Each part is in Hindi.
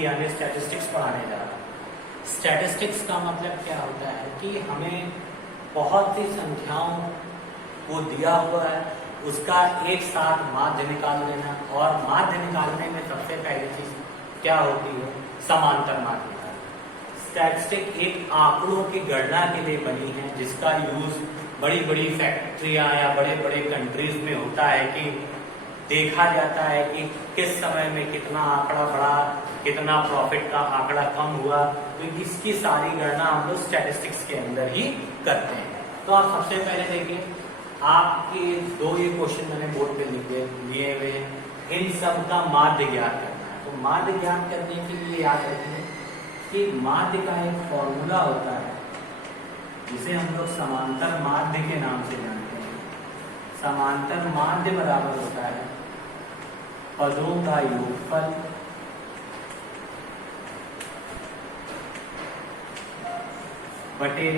सांख्यिकी यानी स्टैटिस्टिक्स पढ़ाने जा रहा हूँ। स्टैटिस्टिक्स का मतलब क्या होता है कि हमें बहुत सी संख्याओं को दिया हुआ है, उसका एक साथ माध्य निकाल लेना, और माध्य निकालने में सबसे पहली चीज क्या होती है, समांतर माध्य निकालना। स्टैटिस्टिक एक आंकड़ों की गणना के लिए बनी है, जिसका यूज बड़ी बड़ी फैक्ट्रियां या बड़े बड़े कंट्रीज में होता है कि देखा जाता है कि किस समय में कितना आंकड़ा बढ़ा, कितना प्रॉफिट का आंकड़ा कम हुआ। तो इसकी सारी गणना हम लोग स्टैटिस्टिक्स के अंदर ही करते हैं। तो आप सबसे पहले देखिए, आपके दो ये क्वेश्चन मैंने बोर्ड पे लिए हुए हैं, इन सब का माध्य ज्ञात करना है। तो माध्य ज्ञात करने के लिए याद रखिए कि माध्य का एक फॉर्मूला होता है जिसे हम लोग समांतर माध्य के नाम से जानते हैं। समांतर माध्य बराबर होता है पदों का योगफल बटे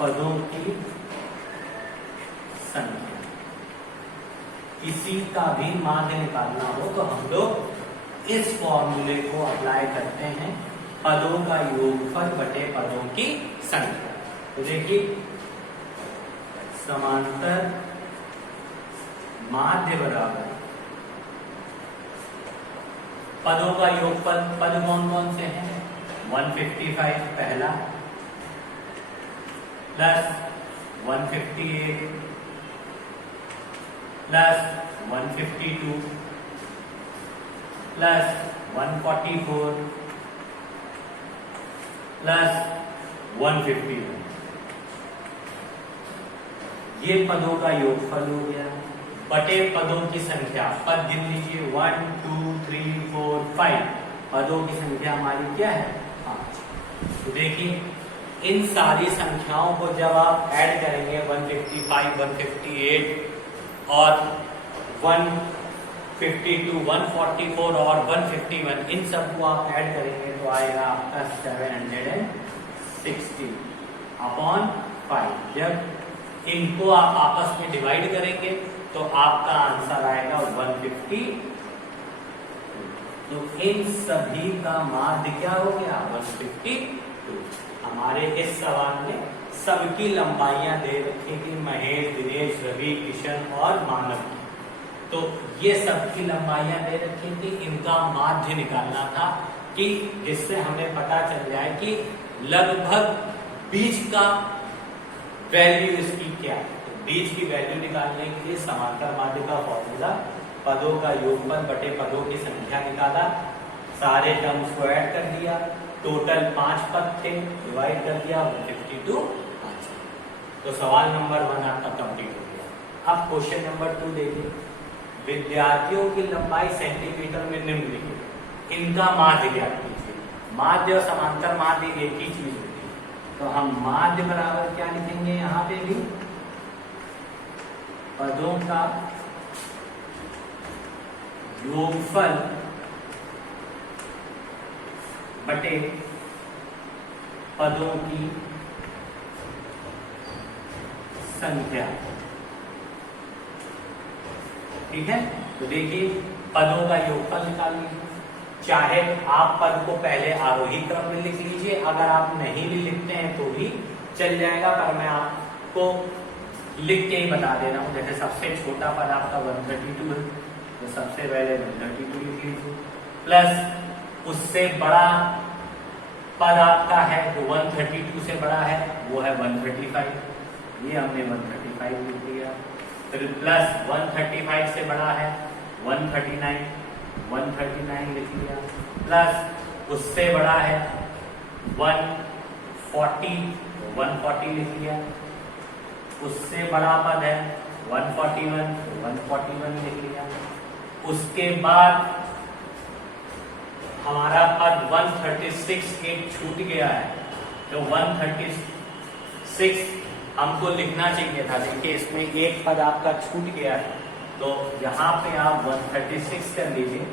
पदों की संख्या। किसी का भी माध्य निकालना हो तो हम लोग इस फॉर्मूले को अप्लाई करते हैं, पदों का योगफल बटे पदों की संख्या। तो देखिए, समांतर माध्य बराबर पदों का योगफल। पद कौन कौन से हैं? 155 पहला प्लस 158 प्लस 152 प्लस 144 प्लस 151। ये पदों का योगफल हो गया बटे पदों की संख्या। पद गिन लीजिए, 1 2 3 4 5। पदों की संख्या हमारी क्या है? 5। तो देखिए, इन सारी संख्याओं को जब आप ऐड करेंगे, 155, 158 और 152, 144 और 151, इन सबको आप ऐड करेंगे तो आएगा आपका 760 अपॉन 5। जब इनको आप आपस में डिवाइड करेंगे तो आपका आंसर आएगा 150। तो इन सभी का माध्य क्या हो गया? 152। हमारे इस सवाल में सबकी लंबाइयां दे रखी थी, महेश, दिनेश, रवि, किशन और मानव की। तो ये सबकी लंबाइयां दे रखी थी, इनका माध्य निकालना था कि जिससे हमें पता चल जाए कि लगभग बीच का वैल्यू इसकी क्या है। तो बीच की वैल्यू निकालने के लिए समांतर माध्य का फॉर्मूला, पदों का योगफल बटे पदों की संख्या निकाला, सारे टर्म्स को ऐड कर दिया, टोटल 5 पद थे, डिवाइड कर दिया 152। तो सवाल नंबर 1 आपका कंप्लीट हो गया। अब क्वेश्चन नंबर 2 देखिए, विद्यार्थियों की लंबाई सेंटीमीटर में निम्नलिखित, इनका माध्य ज्ञात कीजिए। माध्य और समांतर माध्य एक ही चीज होती है, तो हम माध्य बराबर क्या लिखेंगे? यहाँ पे भी पदों का योगफल बटे पदों की संख्या। ठीक है, तो देखिए, पदों का योगफल निकाल लीजिए। चाहे आप पद को पहले आरोही क्रम में लिख लीजिए, अगर आप नहीं भी लिखते हैं तो भी चल जाएगा, पर मैं आपको लिख के ही बता दे रहा हूं। जैसे सबसे छोटा पद आपका 132 है, तो सबसे पहले 132 लिख लीजिए, प्लस उससे बड़ा पद आपका है जो 132 से बड़ा है, वो है 135। ये हमने 135 लिख दिया। फिर प्लस 135 से बड़ा है 139, 139 लिख लिया। प्लस उससे बड़ा है 140, 140 लिख लिया। उससे बड़ा पद है 141, 141 लिख लिया। उसके बाद हमारा पद 136 एक छूट गया है, तो 136 हमको लिखना चाहिए था। देखिए, इसमें एक पद आपका छूट गया है, तो यहाँ पे आप 136 कर लीजिए।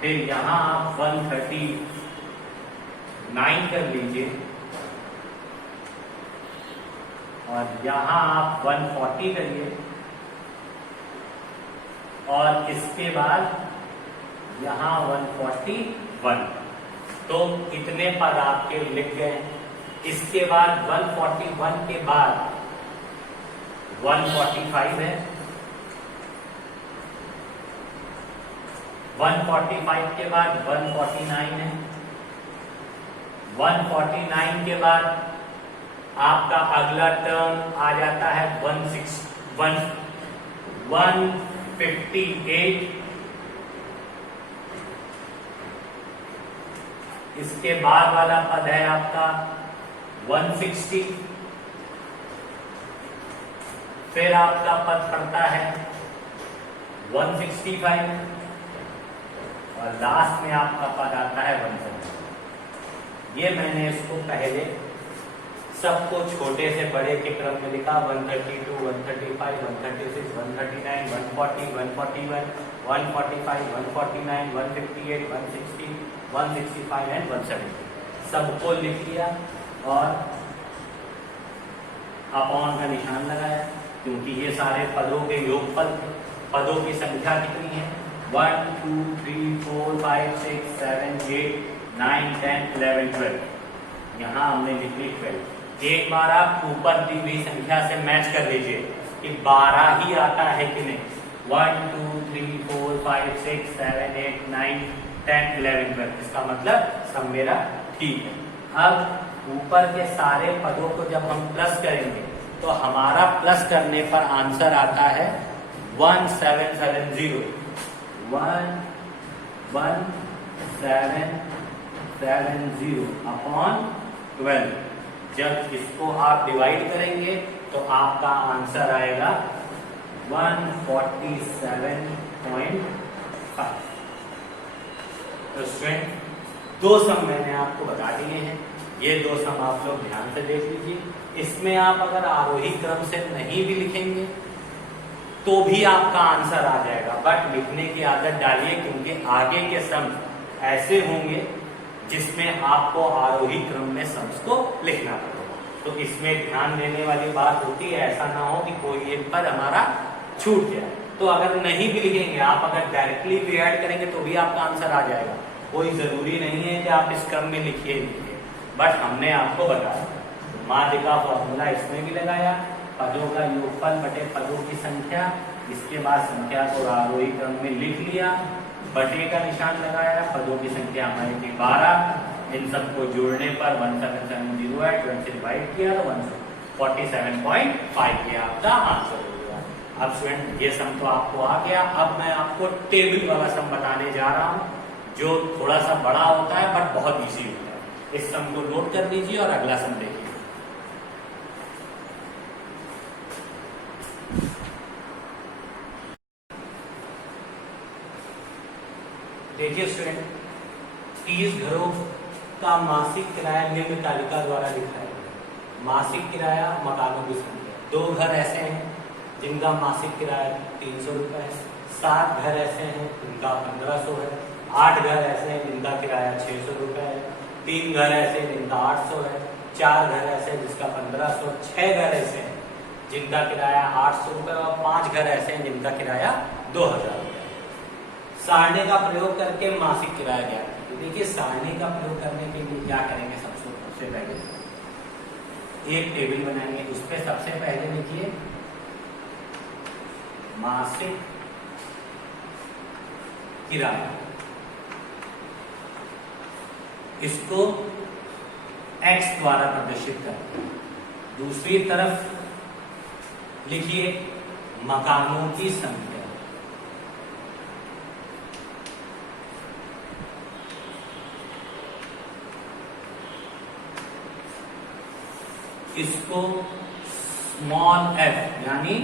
फिर यहाँ आप 139 कर लीजिए, और यहाँ आप 140 करिए, और इसके बाद यहाँ 141, तो इतने पद आपके लिख गए। इसके बाद 141 के बाद 145 है, 145 के बाद 149 है, 149 के बाद आपका अगला टर्म आ जाता है 158। इसके बाद वाला पद है आपका 160। फिर आपका पद पड़ता है 165 और लास्ट में आपका पद आता है 170। ये मैंने इसको पहले सबको छोटे से बड़े के क्रम में लिखा। 132, 135, 136, 139, 140, 141, 145, 149, 158, 160, 165 एंड 170 सबको लिख लिया और अपॉन का निशान लगाया, क्योंकि ये सारे पदों के योगफल थे। पदों की संख्या कितनी है? 1 2 3 4 5 6 7 8 9 10 11 12। यहाँ हमने लिख ली 12। एक बार आप ऊपर दी हुई संख्या से मैच कर लीजिए कि 12 ही आता है कि नहीं। 1 2 3 4 5 6 7 8 9 10 11 12, इसका मतलब सब मेरा ठीक है। अब ऊपर के सारे पदों को जब हम प्लस करेंगे तो हमारा प्लस करने पर आंसर आता है 1770। 1770 अपॉन 12। जब इसको आप डिवाइड करेंगे तो आपका आंसर आएगा 147.5। तो स्टूडेंट दो सम मैंने आपको बता दिए हैं, ये दो सम आप लोग ध्यान से देख लीजिए। इसमें आप अगर आरोही क्रम से नहीं भी लिखेंगे तो भी आपका आंसर आ जाएगा, बट लिखने की आदत डालिए, क्योंकि आगे के सम ऐसे होंगे जिसमें आपको आरोही क्रम में सम्स को लिखना पड़ेगा। तो इसमें ध्यान देने वाली बात होती है, ऐसा ना हो कि कोई एक पद हमारा छूट जाए। तो अगर नहीं भी लिखेंगे, आप अगर डायरेक्टली भी ऐड करेंगे तो भी आपका आंसर आ जाएगा। कोई जरूरी नहीं है कि आप इस क्रम में लिखिए, बट हमने आपको बताया। माध्य का फॉर्मूला इसमें भी लगाया, पदों का योगफल बटे पदों की संख्या, इसके बाद संख्या को आरोही क्रम में लिख लिया, बटे का निशान लगाया, पदों की संख्या हमारी थी 12, इन सबको जोड़ने पर 1770 है, 12 से डिवाइड किया तो 147.5 ये आपका आंसर हो गया। अब स्टूडेंट ये सम तो आपको आ गया। अब मैं आपको टेबल वाला सम बताने जा रहा हूँ, जो थोड़ा सा बड़ा होता है बट बहुत इजी होता है। इस सम को नोट कर लीजिए और अगला सम देखिए। देखिए स्टूडेंट, 30 घरों का मासिक किराया निम्न तालिका द्वारा लिखा है। मासिक किराया मकानों की संख्या। 2 घर ऐसे हैं जिनका मासिक किराया 300 रुपये है, 7 घर ऐसे हैं जिनका 1500 है, 8 घर ऐसे हैं जिनका किराया 600 रुपये है, 3 घर ऐसे हैं जिनका 800 है, 4 घर ऐसे हैं जिसका 1500, 6 घर ऐसे हैं जिनका किराया 800 रुपये और 5 घर ऐसे हैं जिनका किराया 2000 रुपये। सारणी का प्रयोग करके मासिक किराया ज्ञात कीजिए। देखिए सारणी का प्रयोग करने के लिए क्या करेंगे, सबसे पहले एक टेबल बनाएंगे, उस पर सबसे पहले लिखिए मासिक किराया, इसको x द्वारा प्रदर्शित करें। दूसरी तरफ लिखिए मकानों की संख्या, इसको स्मॉल f यानी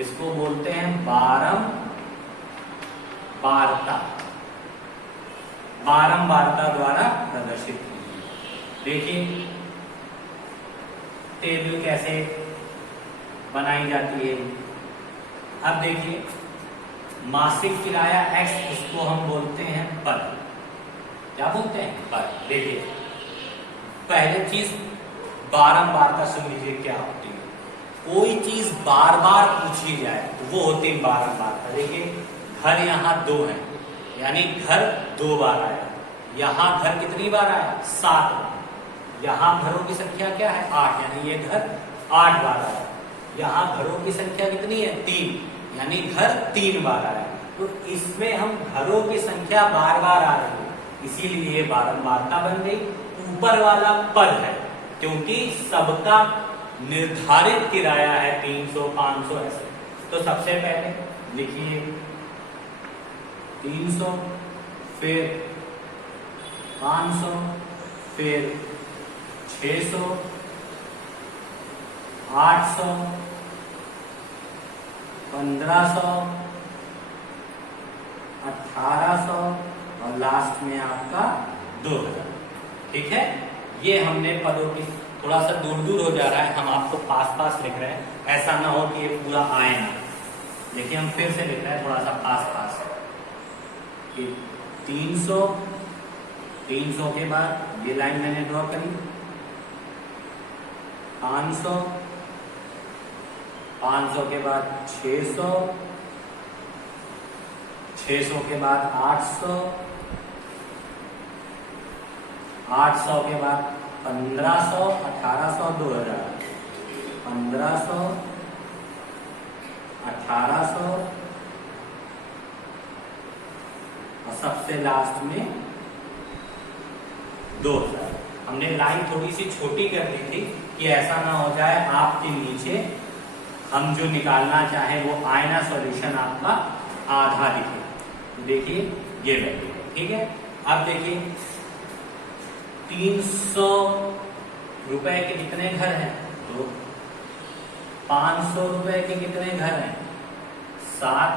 इसको बोलते हैं बारंबारता द्वारा प्रदर्शित कीजिए। देखिए टेबल कैसे बनाई जाती है। अब देखिए मासिक किराया x, इसको हम बोलते हैं पद। क्या बोलते हैं? पद। देखिए पहले चीज बारंबारता सुन लीजिए क्या होती है। कोई चीज बार बार पूछी जाए तो वो होती है बारंबारता। देखिए घर यहाँ 2 है, यानी घर 2 बार आया। यहाँ घर कितनी बार आया? 7 बार। यहाँ घरों की संख्या क्या है? 8, यानी ये घर 8 बार आया। यहाँ घरों की संख्या कितनी है? 3, यानी घर 3 बार आया। तो इसमें हम घरों की संख्या बार बार आ रही है, इसीलिए ये बारंबारता बन गई। ऊपर वाला पर है, क्योंकि सबका निर्धारित किराया है 300, 500 ऐसे। तो सबसे पहले लिखिए 300, फिर 500, फिर 600, 800, 1500, 1800 और लास्ट में आपका 2000। ठीक है, ये हमने पदों की थोड़ा सा दूर दूर हो जा रहा है, हम आपको पास पास लिख रहे हैं, ऐसा ना हो कि ये पूरा आए ना। देखिए हम फिर से लिख रहे हैं थोड़ा सा पास पास कि 300, 300 के बाद ये लाइन मैंने ड्रॉ करी, 500, 500 के बाद 600, 600 के बाद 800, 800 के बाद 1500, 1800, 2000, 1500, 1800 और सबसे लास्ट में 2000। हमने लाइन थोड़ी सी छोटी कर दी थी कि ऐसा ना हो जाए आपके नीचे हम जो निकालना चाहें वो आए ना, सॉल्यूशन आपका आधा दिखे। देखिए ये वैल्यू है, ठीक है। अब देखिए 300 रुपए के कितने घर हैं? तो 500 रुपए के कितने घर हैं? 7।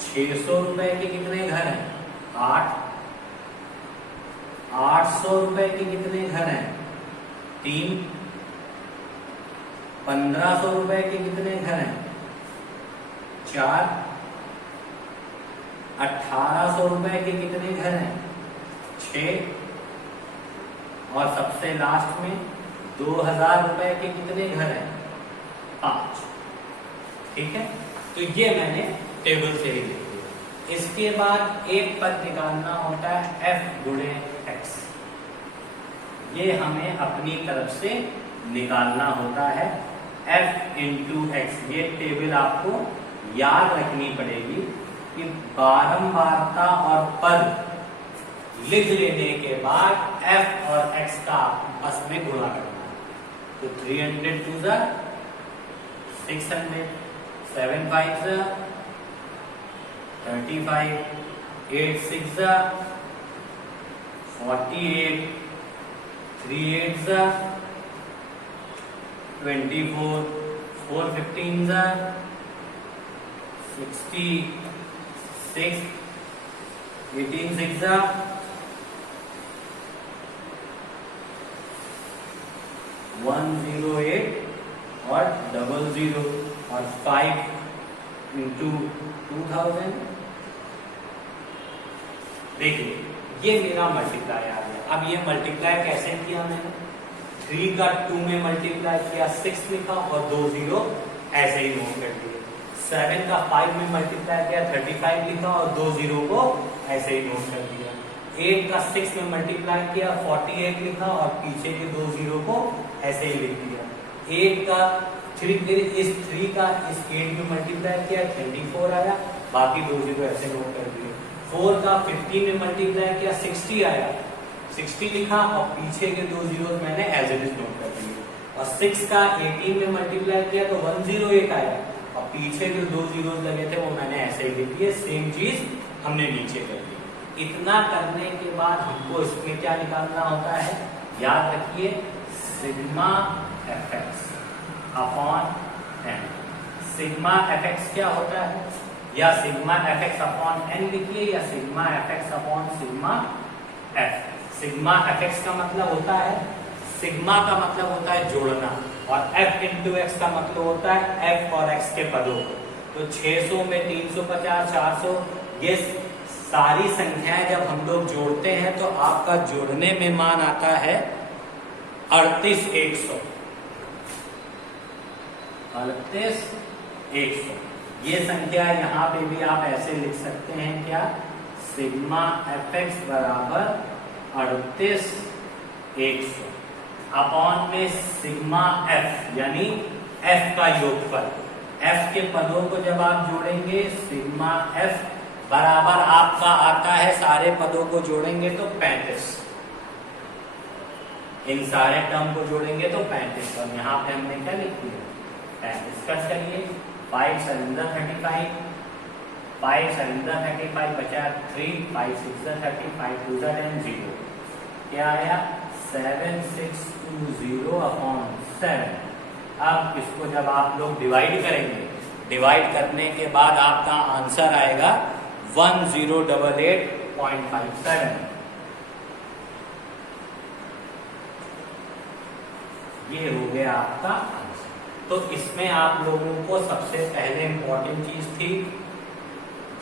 600 रुपए के कितने घर हैं? 8। 800 रुपए के कितने घर हैं? 3। 1500 रुपए के कितने घर हैं? 4। 1800 रुपए के कितने घर हैं? 6। और सबसे लास्ट में 2000 रुपए के कितने घर हैं? 5। ठीक है, तो ये मैंने टेबल से ही लिख दिया। इसके बाद एक पद निकालना होता है f गुणे x। ये हमें अपनी तरफ से निकालना होता है f इंटू एक्स। ये टेबल आपको याद रखनी पड़ेगी कि बारंबारता और पद लिख लेने के बाद f और x का आपस में गुणा करना है। तो 300 टू 600, 7 5 35, 8 6 48, 3 8 24, 4 15 66, 18 6 108 और 00 और 5 इंटू 2000। देखिए ये मेरा मल्टीप्लाई आ गया। अब ये मल्टीप्लाई कैसे किया मैंने? 3 का 2 में मल्टीप्लाई किया, 6 लिखा और 2 0 ऐसे ही नोट कर दिए। 7 का 5 में मल्टीप्लाई किया, 35 लिखा और 2 0 को ऐसे ही नोट कर दिया। 8 का 6 में मल्टीप्लाई किया, 48 लिखा और पीछे के 2 0 को ऐसे ही लिख दिया। 8 का 3 इस 3 का इस 8 में मल्टीप्लाई किया, 24 आया, बाकी 2 0 ऐसे नोट कर दिए। 4 का 15 में मल्टीप्लाई किया, 60 आया, 60 लिखा और पीछे के 2 0 मैंने एज इट इज नोट कर दिए। और 6 का 18 में मल्टीप्लाई किया तो 108 आया और पीछे जो 2 0 लगे थे वो मैंने ऐसे ही लिख दिए। सेम चीज हमने नीचे कर दी। इतना करने के बाद हमको इसमें क्या निकालना होता है? याद रखिए sigma fx upon n। Sigma fx क्या होता है? या सिग्मा fx अपॉन n लिखिए या sigma fx upon sigma f। Sigma fx का मतलब होता है, सिग्मा का मतलब होता है जोड़ना और f इंटू एक्स का मतलब होता है f और x के पदों को। तो 600 में 350, 400, ये सारी संख्याएं जब हम लोग जोड़ते हैं तो आपका जोड़ने में मान आता है 38100। ये संख्या यहाँ पे भी आप ऐसे लिख सकते हैं क्या, सिग्मा fx बराबर 38,100 अपॉन में सिग्मा f यानी f का योगफल। f के पदों को जब आप जोड़ेंगे सिग्मा f बराबर आपका आता है, सारे पदों को जोड़ेंगे तो 35, इन सारे टर्म को जोड़ेंगे तो 35, और यहाँ पे हमने क्या लिख दिया 35। कट करिए, 5 7 35, 5 7 35 बचा 3, 5 6 30, 5 2 10, 0 क्या आया 7620 अपॉन 7। अब इसको जब आप लोग डिवाइड करेंगे, डिवाइड करने के बाद आपका आंसर आएगा 1088.57। ये हो गया आपका आंसर। तो इसमें आप लोगों को सबसे पहले इंपॉर्टेंट चीज थी,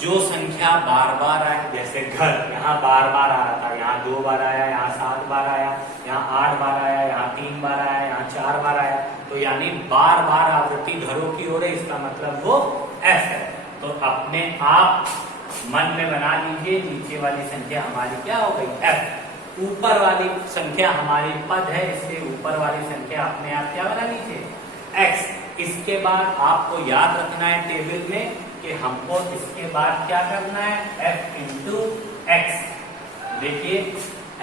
जो संख्या बार बार आए, जैसे घर यहाँ बार बार आ रहा था, यहाँ 2 बार आया, यहाँ 7 बार आया, यहाँ 8 बार आया, यहाँ 3 बार आया, यहाँ 4 बार आया, तो यानी बार बार आवृत्ति घरों की ओर है, इसका मतलब वो f है। तो अपने आप मन में बना लीजिए, नीचे वाली संख्या हमारी क्या हो गई f, ऊपर वाली संख्या हमारी पद है, इसलिए ऊपर वाली संख्या अपने आप क्या बना लीजिए x। इसके बाद आपको याद रखना है टेबल में कि हमको इसके बाद क्या करना है f इंटू एक्स। देखिए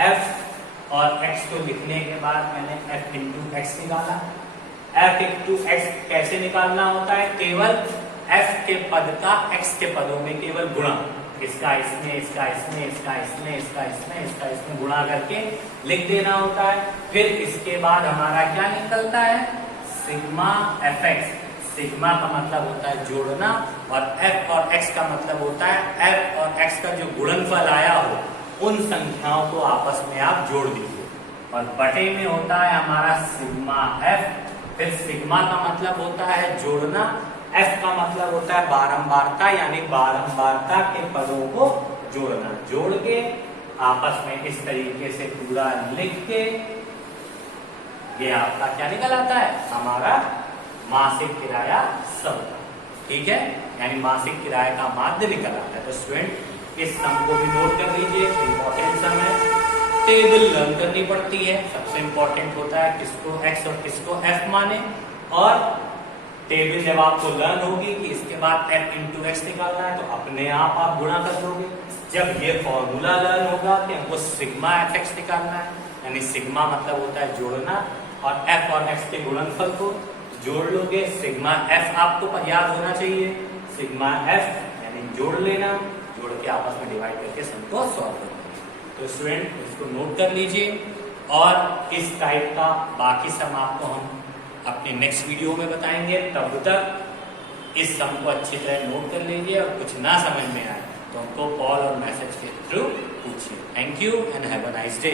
f और x को लिखने के बाद मैंने f इंटू एक्स निकाला। f इंटू एक्स कैसे निकालना होता है, केवल f के पद का x के पदों में केवल गुणा, इसका इसमें, इसका इसमें, इसका इसमें, इसका इसमें, इसका इसमें गुणा करके लिख देना होता है। फिर इसके बाद हमारा क्या निकलता है सिग्मा fx। सिग्मा का मतलब होता है जोड़ना, और f और x का मतलब होता है f और x का जो गुणनफल आया हो उन संख्याओं को आपस में आप जोड़ दीजिए, और बटे में होता है हमारा सिग्मा f। फिर सिग्मा का मतलब होता है जोड़ना, f का मतलब होता है बारंबारता, यानी बारंबारता के पदों को जोड़ना। जोड़ के आपस में इस तरीके से पूरा लिख के ये आपका क्या निकल आता है हमारा मासिक किराया सम। ठीक है, यानी मासिक किराए का माध्य निकल आता है। तो स्टूडेंट इस सम को भी नोट कर लीजिए, इंपॉर्टेंट सम है। टेबल लर्न करनी पड़ती है, सबसे इंपॉर्टेंट होता है किसको x और किसको f माने, और टेबल जब आपको लर्न होगी कि इसके बाद f इंटू एक्स निकालना है तो अपने आप गुणा कर दोगे। जब ये फॉर्मूला लर्न होगा कि हमको सिग्मा fx निकालना है, यानी सिग्मा मतलब होता है जोड़ना, और f और x के गुणनफल को जोड़ लोगे। सिग्मा f आपको याद होना चाहिए, सिग्मा f यानी जोड़ लेना, जोड़ के आपस में डिवाइड करके सम को सॉल्व करना। तो स्टूडेंट इसको नोट कर लीजिए, और इस टाइप का बाकी सम आपको हम अपने नेक्स्ट वीडियो में बताएंगे। तब तक इस सम को अच्छी तरह नोट कर लीजिए, और कुछ ना समझ में आए तो हमको कॉल और मैसेज के थ्रू पूछिए। Thank you and have a nice day.